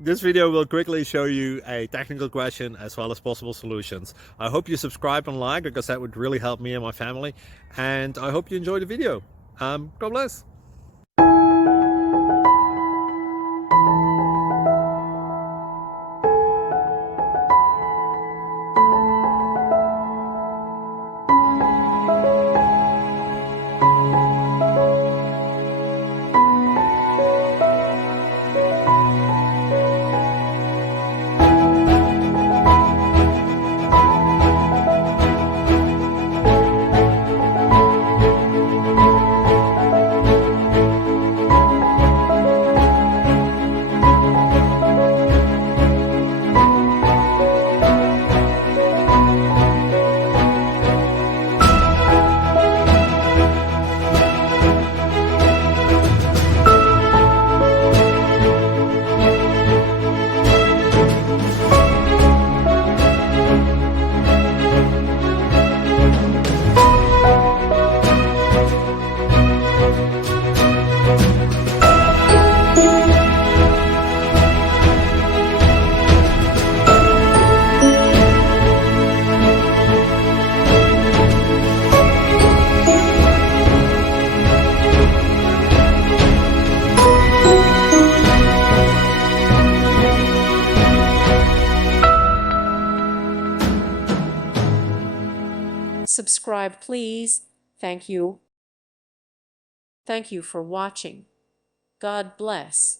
This video will quickly show you a technical question as well as possible solutions. I hope you subscribe and like, because that would really help me and my family. And I hope you enjoy the video. God bless. Subscribe, please. Thank you. Thank you for watching. God bless.